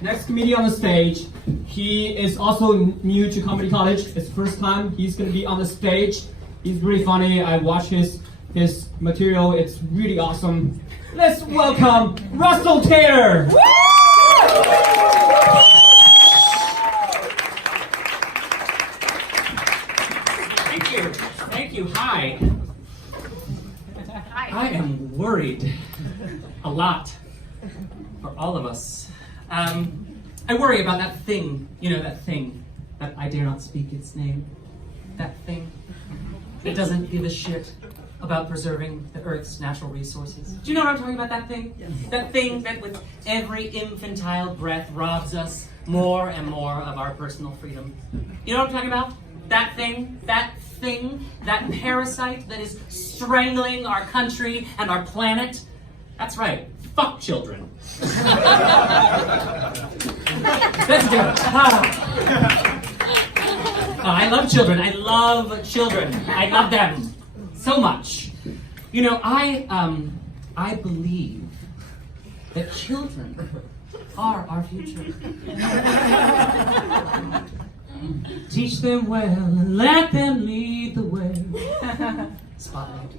next comedian on the stage. He is also new to comedy college. It's first time he's gonna be on the stage. He's really funny. I watched his material. It's really awesome. Let's welcome Russell Taylor. Thank you. Hi. I am worried a lot for all of us. I worry about that thing, that I dare not speak its name. That thing that doesn't give a shit about preserving the Earth's natural resources. Do you know what I'm talking about, that thing? Yes. That thing that with every infantile breath robs us more and more of our personal freedom. You know what I'm talking about? That thing, that parasite that is strangling our country and our planet. That's right, fuck children. Let's do it. I love children. I love them so much. You know, I believe that children are our future. Teach them well and let them lead the way. Spotlight.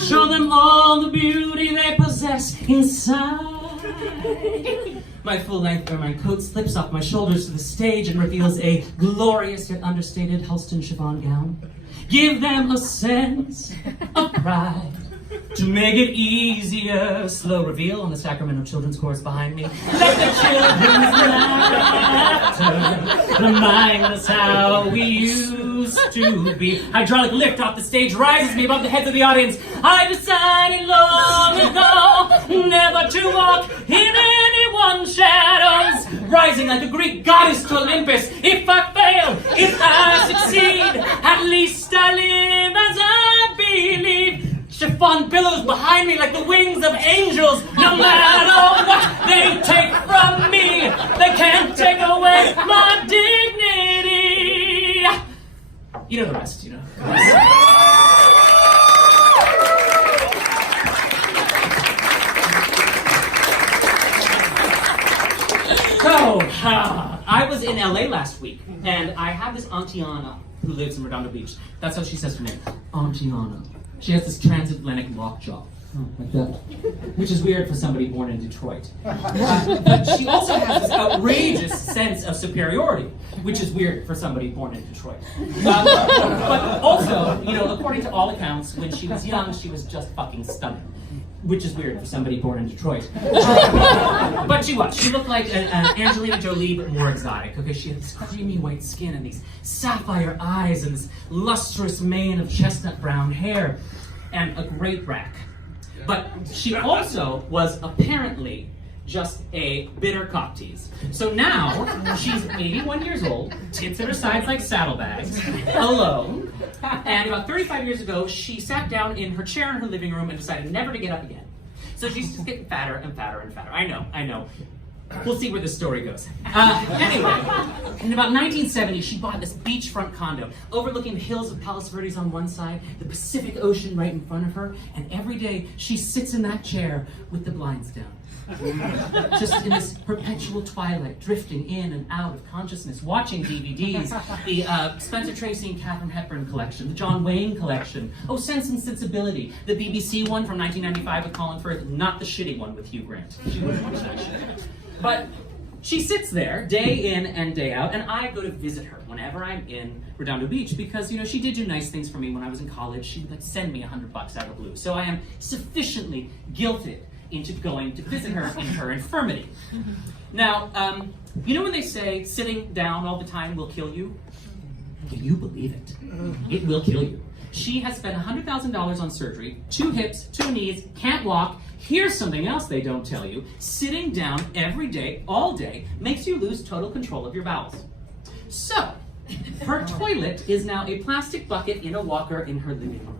Show them all the beauty they possess inside. My full-length ermine coat slips off my shoulders to the stage and reveals a glorious yet understated Halston chiffon gown. Give them a sense of pride to make it easier. Slow reveal on the Sacramento Children's Chorus behind me. Let the children's laughter remind us how we used to be. Hydraulic lift off the stage rises me above the heads of the audience. I decided long ago never to walk in anyone's shadows. Rising like a Greek goddess to Olympus. If I fail, if I succeed, at least I live as I believe. Chiffon billows behind me like the wings of angels. No matter what they take from me, they can't take away my dignity. You know the rest, you know. So, I was in LA last week, and I have this Auntie Anna who lives in Redondo Beach. That's how she says her name, Auntie Anna. She has this transatlantic lockjaw, like that, which is weird for somebody born in Detroit. But she also has this outrageous sense of superiority, which is weird for somebody born in Detroit. But also, you know, according to all accounts, when she was young, she was just fucking stunning. Which is weird for somebody born in Detroit. But she was. She looked like an Angelina Jolie, but more exotic. Okay, she had this creamy white skin and these sapphire eyes and this lustrous mane of chestnut brown hair and a great rack. But she also was apparently just a bitter cock tease. So now she's 81 years old, tits at her sides like saddlebags, alone. And about 35 years ago, she sat down in her chair in her living room and decided never to get up again. So she's just getting fatter and fatter and fatter. I know. We'll see where this story goes. Anyway, in about 1970, she bought this beachfront condo overlooking the hills of Palos Verdes on one side, the Pacific Ocean right in front of her, and every day she sits in that chair with the blinds down. Just in this perpetual twilight, drifting in and out of consciousness, watching DVDs, the Spencer Tracy and Katharine Hepburn collection, the John Wayne collection, Sense and Sensibility, the BBC one from 1995 with Colin Firth, not the shitty one with Hugh Grant. She wouldn't watch that shit. But she sits there day in and day out, and I go to visit her whenever I'm in Redondo Beach because, you know, she did do nice things for me when I was in college. She would send me $100 out of the blue. So I am sufficiently guilted into going to visit her in her infirmity. Now, you know when they say sitting down all the time will kill you? Can you believe it? It will kill you. She has spent $100,000 on surgery, 2 hips, 2 knees, can't walk. Here's something else they don't tell you. Sitting down every day, all day, makes you lose total control of your bowels. So, her toilet is now a plastic bucket in a walker in her living room.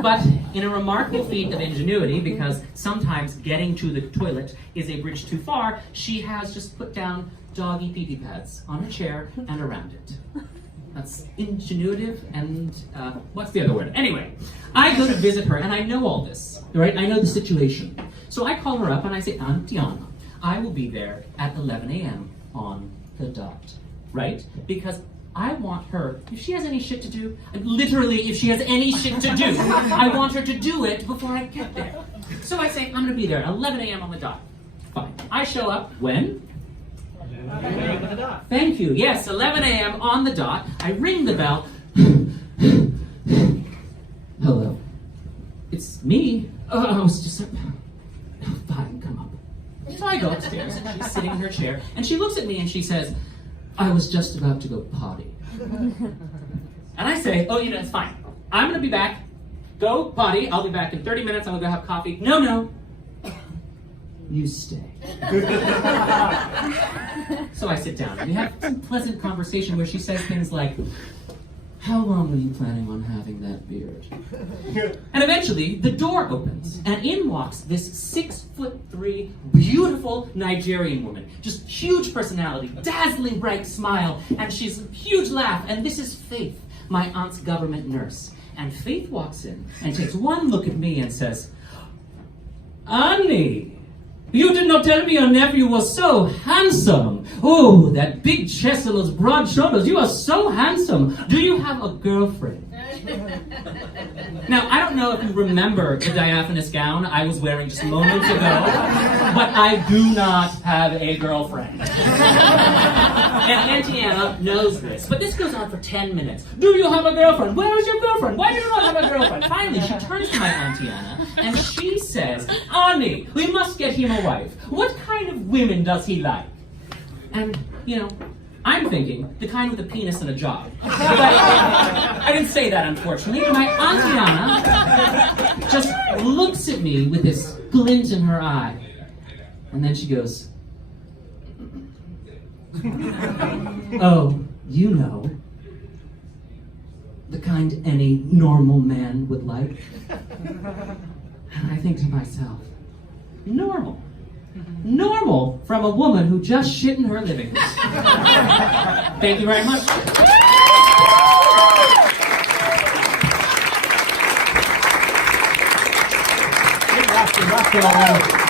But in a remarkable feat of ingenuity, because sometimes getting to the toilet is a bridge too far, she has just put down doggy pee-pee pads on her chair and around it. That's ingenuitive and, what's the other word? Anyway, I go to visit her and I know all this, right? I know the situation. So I call her up and I say, Auntie Anna, I will be there at 11 a.m. on the dot, right? Because I want her, if she has any shit to do, literally if she has any shit to do, I want her to do it before I get there. So I say, I'm going to be there at 11 a.m. on the dot. Fine. I show up when? 11 a.m. on the dot. Thank you. Yes, 11 a.m. on the dot. I ring the bell. Hello. It's me. I was just... Fine, come up. So I go upstairs, and she's sitting in her chair, and she looks at me and she says, I was just about to go potty. And I say, oh, it's fine. I'm going to be back. Go potty. I'll be back in 30 minutes. I'm going to go have coffee. No. You stay. So I sit down, and we have some pleasant conversation where she says things like, how long are you planning on having that beard? And eventually, the door opens, and in walks this 6'3", beautiful Nigerian woman. Just huge personality, dazzling bright smile, and she's a huge laugh. And this is Faith, my aunt's government nurse. And Faith walks in and takes one look at me and says, Annie, you did not tell me your nephew was so handsome. Oh, that big chest and those broad shoulders. You are so handsome. Do you have a girlfriend? Now, I don't know if you remember the diaphanous gown I was wearing just moments ago, but I do not have a girlfriend. And Auntie Anna knows this, but this goes on for 10 minutes. Do you have a girlfriend? Where is your girlfriend? Why do you not have a girlfriend? Finally, she turns to my Auntie Anna, and she says, Annie, we must get him a wife. What kind of women does he like? And, I'm thinking, the kind with a penis and a job. But I didn't say that, unfortunately. My Auntie Anna just looks at me with this glint in her eye. And then she goes, oh, the kind any normal man would like. And I think to myself, normal? Normal from a woman who just shit in her living room. Thank you very much. Russ,